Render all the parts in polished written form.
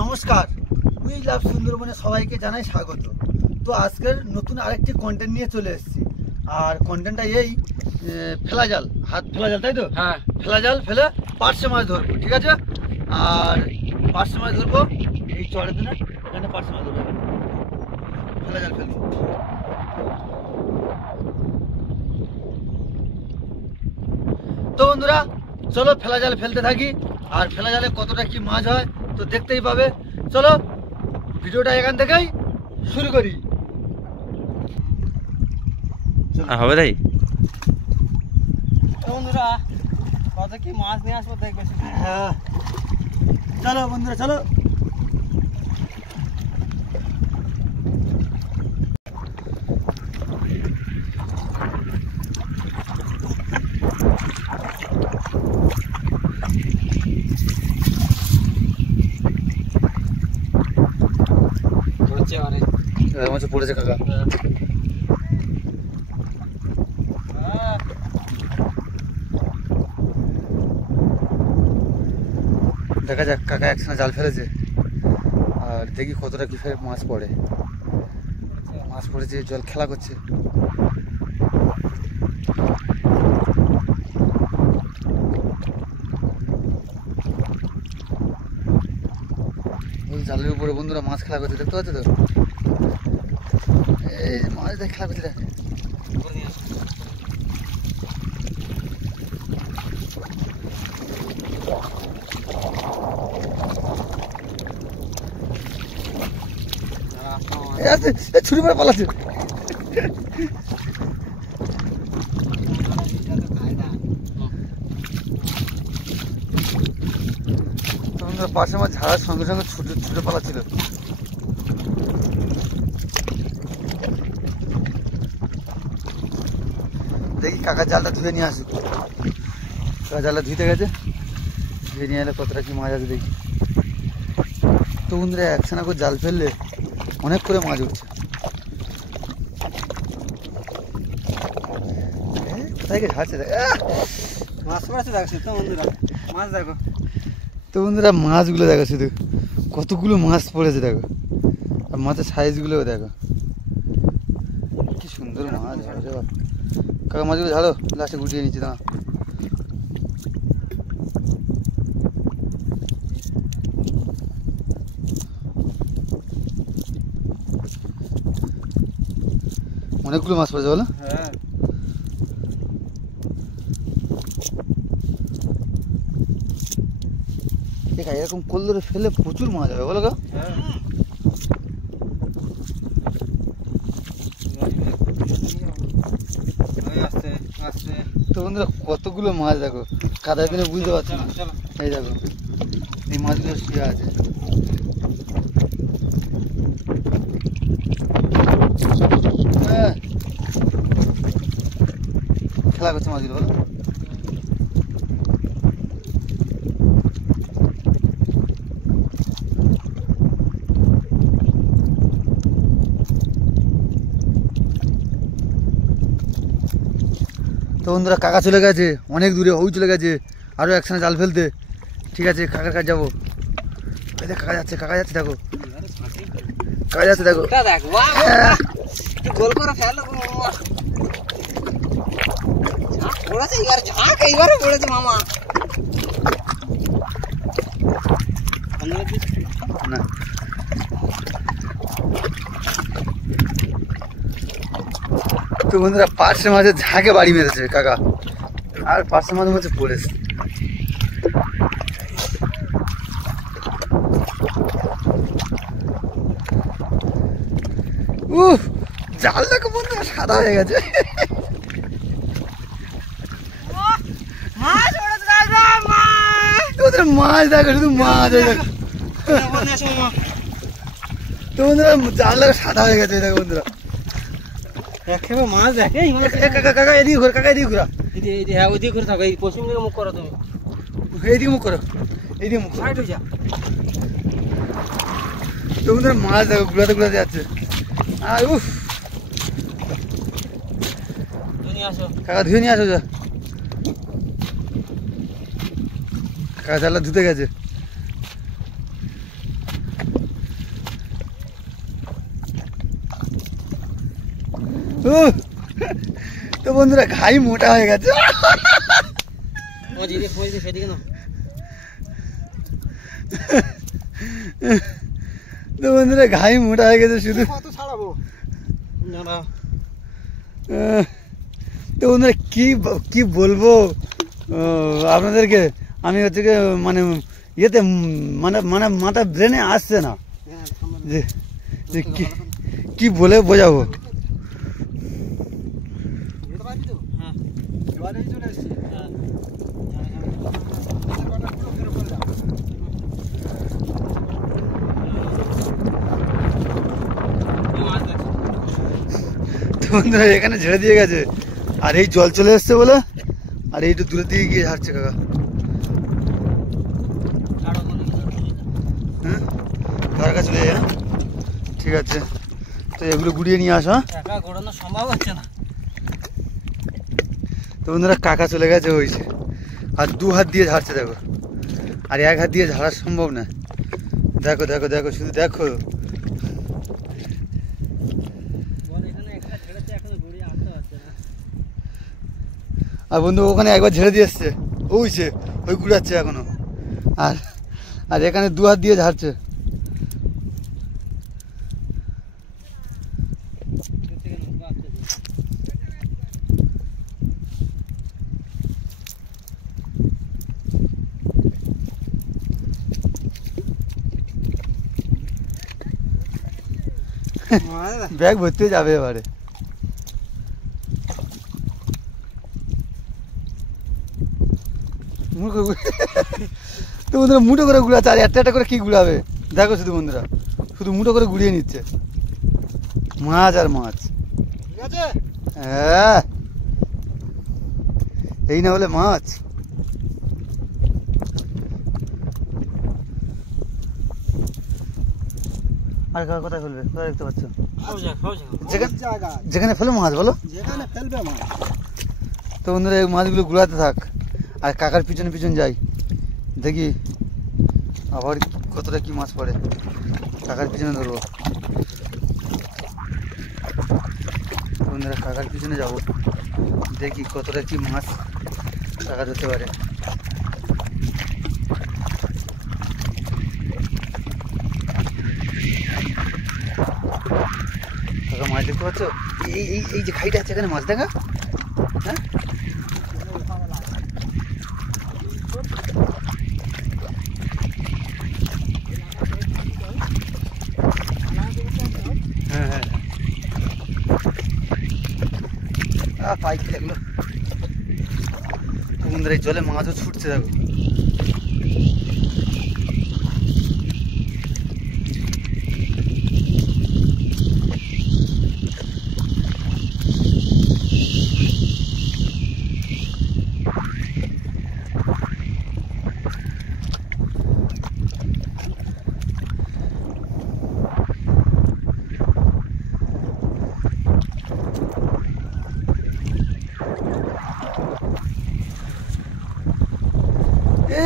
নমস্কার, we love সুন্দরবনে সবাইকে জানাই স্বাগত। তো আজকের নতুন আরেকটি কন্টেন্ট নিয়ে চলে এসেছি। আর কন্টেন্টটা এই ফেলা জাল, হাত ফেলা জাল, তাই তো? হ্যাঁ, ফেলা জাল ফেলে পার্শে মাছ ধরবো, ঠিক আছে? আর পার্শে মাছ ধরবো এই চরের দিনে, এখানে পার্শে মাছ ধরবো, ফেলা জাল ফেলবো। তো বন্ধুরা চলো ফেলা জাল ফেলতে থাকি, আর ফেলা জালে কতটা কি মাছ হয় তো দেখতেই পাবে। চলো ভিডিওটা এখান থেকেই শুরু করি। হবে তাই বন্ধুরা কত কি মাছ নিয়ে আসবো দেখবে। হ্যাঁ চলো বন্ধুরা চলো। পড়েছে কাকা, দেখা যাক। কাকা একসাথে জাল ফেলেছে, আর দেখি কতটা কি ফের মাছ পড়ে। মাছ পড়েছে, জল খেলা করছে। জালের উপরে বন্ধুরা মাছ খেলা করছে, দেখতে পাচ্ছ তো? এই মাছ দেখ খেলা করছে, দেখ। ছুরি মারা পালাচ্ছে। পাশে মাছ ঝাড়ার সঙ্গে সঙ্গে ছুটে পালাচ্ছিল। দেখি কাকা জালটা ধুয়ে নিয়ে আসুক। কাকা জালটা ধুইতে গেছে, ধুয়ে নিয়ে এলে কতটা কি মাছ আছে দেখি। তো বন্ধুরা একসাথে করে জাল ফেললে অনেক করে মাছ উঠছে। কোথায় গিয়ে ঝাড়ছে, মাছ পড়েছে দেখছি তো বন্ধুরা, মাছ দেখো। তো বন্ধুরা মাছগুলো দেখো, শুধু কতগুলো মাছ পড়েছে দেখো, আর মাছের সাইজগুলোও দেখো, কি সুন্দর মাছ। কাকা মাছগুলো ঝাড়ো, লাস্টে গুটিয়ে নিচ্ছি। দাঁড়া, অনেকগুলো মাছ পড়েছে বলো? হ্যাঁ, দেখা এরকম কল্লোরে ফেলে প্রচুর মাছ হবে বলো গো? তো বন্ধুরা কতগুলো মাছ দেখো, কাদায় দিলে বুঝতে পারছি না। এই দেখো এই মাছগুলো শুয়ে আছে। খেলা করছে মাছগুলো বলো? তো বন্ধুরা কাকা চলে গেছে অনেক দূরে, ওই চলে গেছে আরও একসাথে জাল ফেলতে। ঠিক আছে, কাকার কাছে যাবো। কাকা যাচ্ছে, কাকা যাচ্ছে, দেখো কাকা যাচ্ছে, দেখো। গোল করে ফেলো পড়েছে, এবার ঝাঁক এইবারে পড়েছে মামা। না তো বন্ধুরা পার্শে মাছের ঝাঁকে বাড়ি মেরেছে কাকা, আর পার্শে মাছ হচ্ছে পড়েছে। জাল দেখো বন্ধুরা সাদা হয়ে গেছে। মাছ দেখো, শুধু মাছ হয়ে দেখো। তো বন্ধুরা জাল দেখো সাদা হয়ে গেছে, দেখো বন্ধুরা। মাছ দেখে কাকা এদিকে ঘোরা, কাকা এদিকে ঘোরা, হ্যাঁ ওইদিকে ঘুরে থাকো, এই পশ্চিম দিকে মুখ করো তুমি, এইদিকে মুখ করো, এইদিকে মুখ। সাইড হয়ে যা। তো বন্ধুরা মাছ দেখো গুলাতে গুলাতে যাচ্ছে। আর উফ, কাকা ধুয়ে নিয়ে আসো যা। কাকা জালটা ধুতে গেছে। উহ, তো বন্ধুরা ঘাই মোটা হয়ে গেছে। ও দিদি খোঁজ দি সেদিকে না। তো বন্ধুরা ঘাই মোটা হয়ে গেছে শুধু। কত ছাড়াবো না। তো বন্ধুরা কি বলবো আপনাদেরকে, আমি হচ্ছে কি মানে ইয়েতে মানে মানে মাথা ব্রেনে আসছে না যে যে কি বলে বোঝাবো। তো বন্ধুরা এখানে ঝেড়ে দিয়ে গেছে, আর এই জল চলে এসছে বলে আর এইটু দূরের দিকে গিয়ে ঝাড়ছে কাকা। হ্যাঁ কার কাছে চলে যায়? ঠিক আছে, তো এগুলো গুড়িয়ে নিয়ে আসো। একা ঘোরানো সম্ভব হচ্ছে না। তো বন্ধুরা কাকা চলে গেছে হয়েছে, আর 2 হাত দিয়ে ঝাড়ছে দেখো, আর 1 হাত দিয়ে ঝাড়া সম্ভব না। দেখো দেখো দেখো শুধু দেখো। আর বন্ধু ওখানে একবার ঝেড়ে দিয়ে এসছে, ওইছে ওই গুড়াচ্ছে এখনো, আর আর এখানে 2 হাত দিয়ে ঝাড়ছে। ব্যাগ ভর্তি যাবে এবারে। তো বন্ধুরা মুঠো করে গুড়াচ্ছে, আর একটা করে কি গুড়াবে দেখো শুধু বন্ধুরা, শুধু মুঠো করে গুড়িয়ে নিচ্ছে মাছ আর মাছ। হ্যাঁ এই না হলে মাছ। আর কার কথা ফেলবে, কোথায় দেখতে পাচ্ছ? যেখানে ফেলো মাছ বলো, যেখানে ফেলবে মাছ। তো বন্ধুরা এই মাছগুলো গুড়াতে থাক, আর কাকার পিছনে পিছনে যাই, দেখি আবার কতটা কি মাছ পড়ে। কাকার পিছনে ধরবো বন্ধুরা, কাকার পিছনে যাবো, দেখি কতটা কি মাছ কাকা ধরতে পারে। কাকা মাছ দেখতে পাচ্ছ? এই এই এই যে খাইটা আছে এখানে মাছ দেখা। হ্যাঁ হ্যাঁ হ্যাঁ পাইক লাগলো। বন্ধুরা এই জলে মাছও ছুটছে দেখো।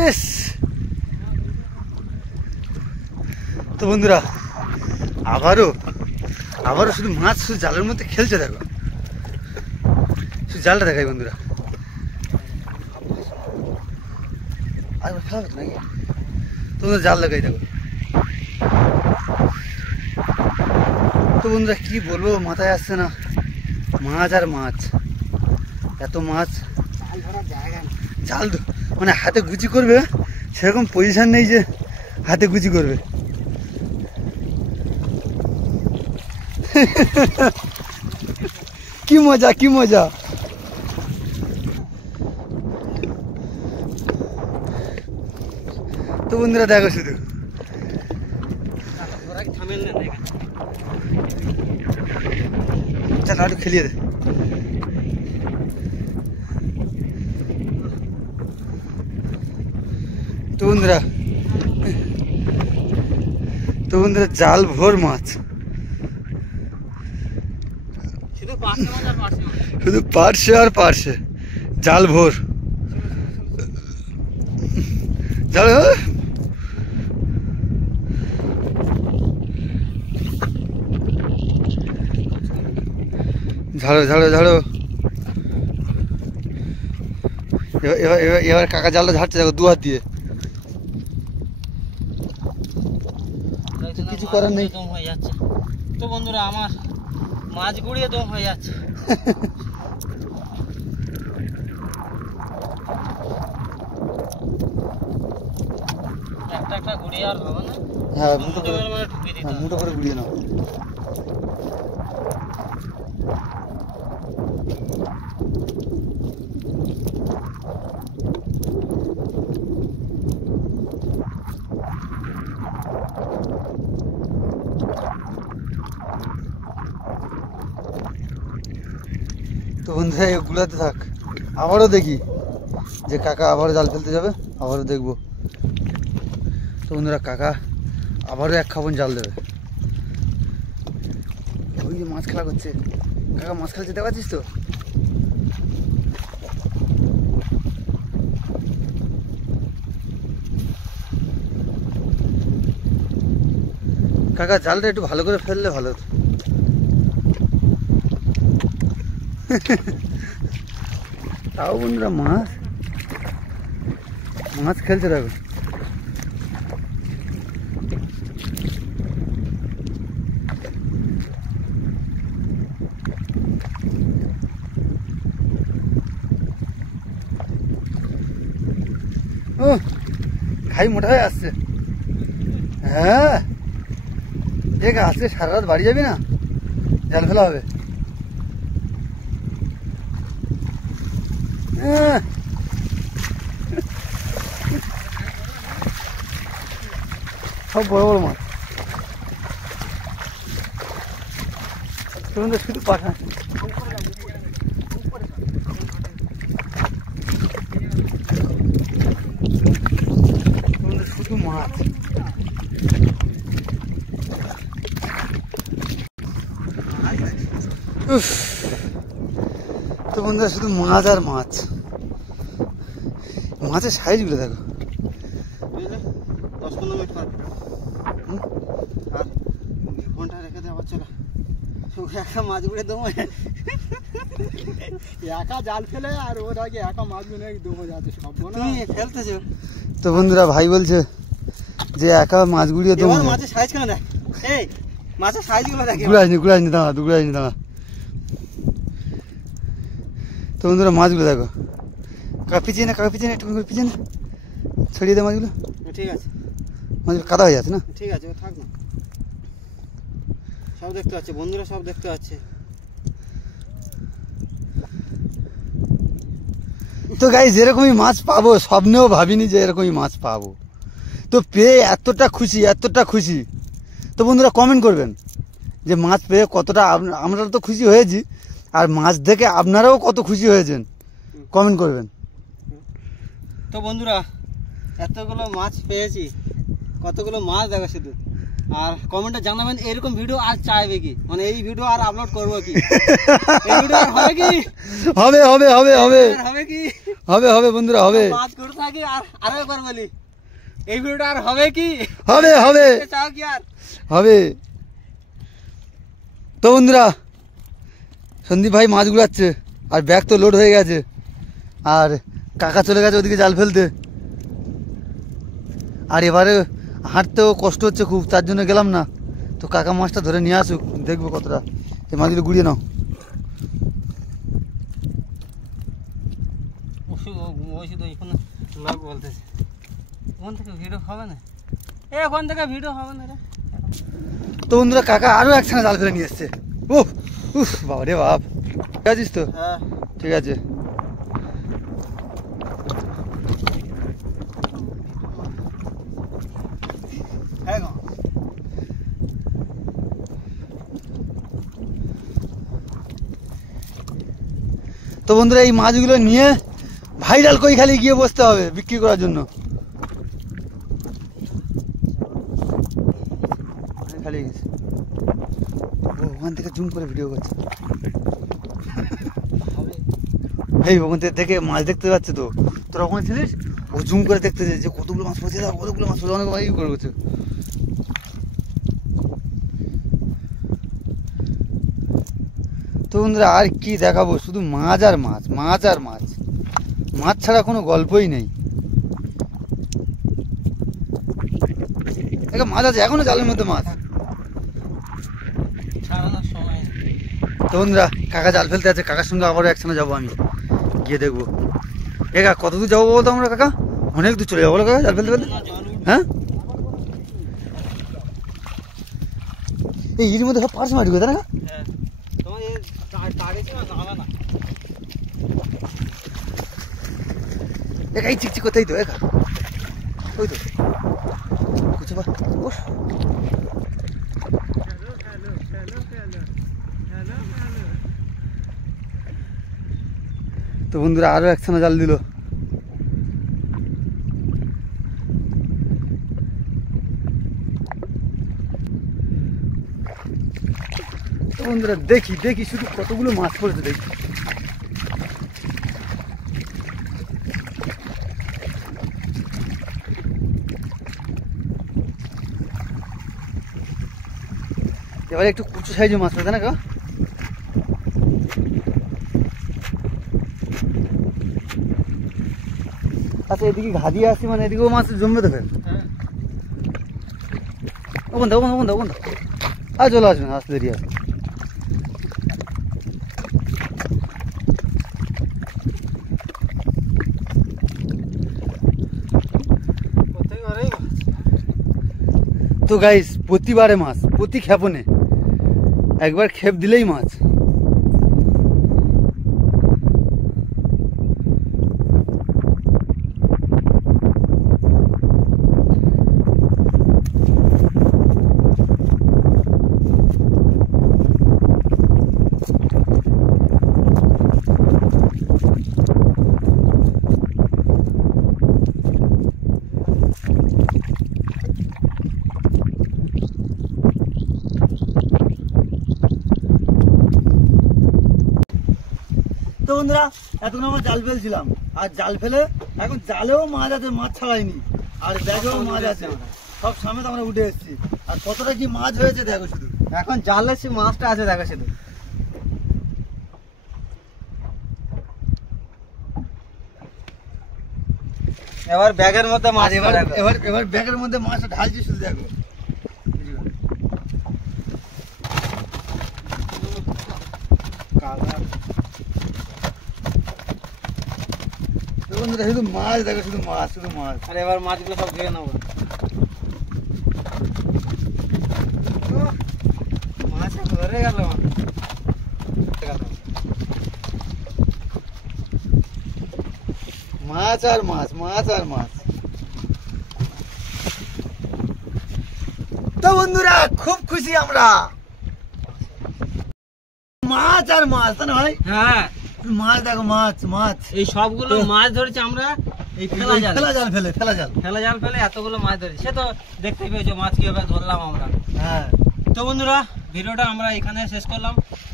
ইস, তো বন্ধুরা আবারও শুধু মাছ শুধু জালের মধ্যে খেলছে দেখো, শুধু জালটা দেখাই বন্ধুরা। আরেকবার খেলা হতো নাকি? তো বন্ধুরা জাল লাগাই দেখো। তো বন্ধুরা কি বলবো, মাথায় আসছে না, মাছ আর মাছ, এত মাছ। জাল মানে হাতে গুচি করবে সেরকম পজিশন নেই যে হাতে গুচি করবে। কি মজা কি মজা। তো বন্ধুরা দেখো শুধু চল আরো খেলিয়ে দে। তো বন্ধুরা জাল ভোর মাছ, শুধু পার্শে আর পার্শে, জাল ভোর জাল। ঝাড়ো ঝাড়ো ঝাড়ো। এবার কাকা জালটা ঝাড়ছে দেখো দু হাত দিয়ে। কিছু করার নেই। দম হয়ে যাচ্ছে তো বন্ধুরা, আমার মাছ গুড়িয়ে দম হয়ে যাচ্ছে। একটা একটা গুড়িয়ে আর হবে না। হ্যাঁ মুঠো করে, মানে ঢুকিয়ে দিতে হ্যাঁ হবে। মুঠো করে গুড়িয়ে নাও। তো বন্ধুরা এগুলাতে থাক, আবারও দেখি যে কাকা আবারও জাল ফেলতে যাবে, আবারও দেখবো। তো বন্ধুরা কাকা আবারও এক খাবন জাল দেবে। ওই যে মাছ খেলা করছে, কাকা মাছ খেলা যেতে পারছিস তো? কাকা জালটা একটু ভালো করে ফেললে ভালো হতো। তাও বন্ধুরা মাছ মাছ খেলছে দেখো। ও খাই মোটা হয়ে আসছে। হ্যাঁ দেখ আজকে সারা রাত বাড়ি যাবি না, জাল ফেলা হবে। সব বড় বড় মাছ। তোমাদের শুধু পাঠা শুধু মাছ। তো বন্ধুরা শুধু মাছ আর মাছ। মাছের সাইজগুলো দেখো। 10-15 মিনিট পর আর ঘন্টা রেখে দেওয়া চলো। একা মাছ গুড়ে দম একা জাল ফেলে আর ওর আগে একা মাছ গুনে দম যাচ্ছে সব। তুমি ফেলতেছো তো বন্ধুরা ভাই বলছে যে একা মাছ গুড়িয়ে দম। মাছের সাইজ কেন দেখ, এই মাছের সাইজগুলো দেখ। গুড়াইনি দাঁড়া, গুড়াইনি দাঁড়া। তো বন্ধুরা মাছগুলো দেখো। কাকা পিছিয়ে না, কাকা পিছিয়ে না, একটু করে পিছিয়ে না, ছড়িয়ে দে মাছগুলো। ঠিক আছে, মাছগুলো কাদা হয়ে যাচ্ছে না। ঠিক আছে, ও থাক না। সব দেখতে পাচ্ছে বন্ধুরা, সব দেখতে পাচ্ছে। তো গাইস যেরকমই মাছ পাবো স্বপ্নেও ভাবিনি যে এরকমই মাছ পাবো। তো পেয়ে এতটা খুশি, এতটা খুশি। তো বন্ধুরা কমেন্ট করবেন যে মাছ পেয়ে কতটা আমরা তো খুশি হয়েছি, আর মাছ দেখে আপনারাও কত খুশি হয়েছেন কমেন্ট করবেন। তো বন্ধুরা এতগুলো মাছ পেয়েছি, কতগুলো মাছ দেখা শুধু। আর কমেন্টে জানাবেন এরকম ভিডিও আর চাইবে কি, মানে এই ভিডিও আর আপলোড করবো কি, এই ভিডিও আর হবে কি? হবে হবে হবে হবে হবে কি? হবে হবে বন্ধুরা হবে। মাছ করতে থাকি আর আরো একবার বলি, এই ভিডিওটা আর হবে কি? হবে হবে চাও কি আর হবে। তো বন্ধুরা সন্দীপ ভাই মাছ গুলাচ্ছে, আর ব্যাগ তো লোড হয়ে গেছে, আর কাকা চলে গেছে ওদিকে জাল ফেলতে। আর এবারে হাঁটতেও কষ্ট হচ্ছে খুব, তার জন্য গেলাম না। তো কাকা মাছটা ধরে নিয়ে আসুক, দেখবো কতটা। এই মাছগুলো গুড়িয়ে নাও। বলতেছে ওখান থেকে ভিডিও হবে না, এখন থেকে ভিডিও হবে না রে। তো বন্ধুরা কাকা আরও একখানা জাল ফেলে নিয়ে এসছে। উফ উফ বাবা রে বাপ, ঠিক আছিস তো? হ্যাঁ ঠিক আছে। তো বন্ধুরা এই মাছগুলো নিয়ে ভাইরাল কই খালি গিয়ে বসতে হবে বিক্রি করার জন্য। খালি গেছে, ওখান থেকে জুম করে ভিডিও করছে। এই ওখান থেকে মাছ দেখতে পাচ্ছে। তো তোরা ওখানে ছিলিস, ও জুম করে দেখতে যে কতগুলো মাছ পড়ছে, কতগুলো মাছ পড়ছে, অনেক ভাই করে করছে। তো বন্ধুরা আর কি দেখাবো, শুধু মাছ আর মাছ, মাছ আর মাছ, মাছ ছাড়া কোনো গল্পই নেই। মাছ আছে এখনো জালের মধ্যে মাছ। তো বন্ধুরা কাকা জাল ফেলতে আছে, কাকার সঙ্গে আবারও একসঙ্গে যাবো, আমি গিয়ে দেখবো। কাকা কত দূর যাবো বলতো আমরা? কাকা অনেক দূর চলে যাবো বলো কাকা জাল ফেলতে ফেলতে। হ্যাঁ এই এর মধ্যে সব পার্স মারি কোথায় না? এই চিকচিক কোথায় তো একা ওই তো কিছু বা তো বন্ধুরা আরো একখানা জাল দিল। তো বন্ধুরা দেখি দেখি শুধু কতগুলো মাছ পড়েছে দেখি। এবারে একটু কুচু সাইজের মাছ পড়েছে না কা? আচ্ছা এদিকে ঘাদিয়ে আসছি মানে এদিকেও মাছ জমবে তো ফের। ওখান দাও ওখান দাও ওখান দাও আর চলে আসবে না, আসতে দেরি আছে। তো গাইস প্রতিবারে মাছ, প্রতি ক্ষেপণে একবার খেপ দিলেই মাছ। তো বন্ধুরা এতক্ষণ আমরা জাল ফেলছিলাম, আর জাল ফেলে এখন জালেও মাছ আছে, মাছ ছাড়াইনি, আর ব্যাগেও মাছ আছে, সব সামনে আমরা উঠে এসেছি। আর কতটা কি মাছ হয়েছে দেখো শুধু, এখন জালে সে মাছটা আছে দেখো শুধু। এবার ব্যাগের মধ্যে মাছ, এবার এবার এবার ব্যাগের মধ্যে মাছটা ঢালছি শুধু দেখো। বন্ধুরা শুধু মাছ দেখো, শুধু মাছ, শুধু মাছ। আর এবার মাছগুলো সব ধুয়ে নেবো। মাছ ধরে গেল, মাছ আর মাছ, মাছ আর মাছ। তো বন্ধুরা খুব খুশি আমরা, মাছ আর মাছ, তাই না ভাই? হ্যাঁ মাছ দেখো, মাছ মাছ, এই সবগুলো মাছ ধরেছি আমরা এই ফেলা জাল, ফেলা জাল ফেলে, ফেলা জাল ফেলা জাল ফেলে এতগুলো মাছ ধরেছি। সে তো দেখতেই পেয়েছো মাছ কিভাবে ধরলাম আমরা। হ্যাঁ তো বন্ধুরা ভিডিওটা আমরা এখানে শেষ করলাম।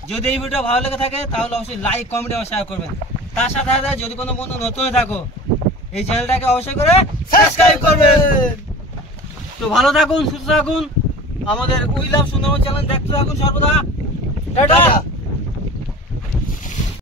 যদি এই ভিডিও ভালো লেগে থাকে তাহলে অবশ্যই লাইক কমেন্ট এবং শেয়ার করবেন। তার সাথে সাথে যদি কোনো বন্ধু নতুন হয়ে থাকো এই চ্যানেলটাকে অবশ্যই করে সাবস্ক্রাইব করবেন। তো ভালো থাকুন, সুস্থ থাকুন, আমাদের উই লাভ সুন্দরবন চ্যানেল দেখতে থাকুন সর্বদা। টাটা।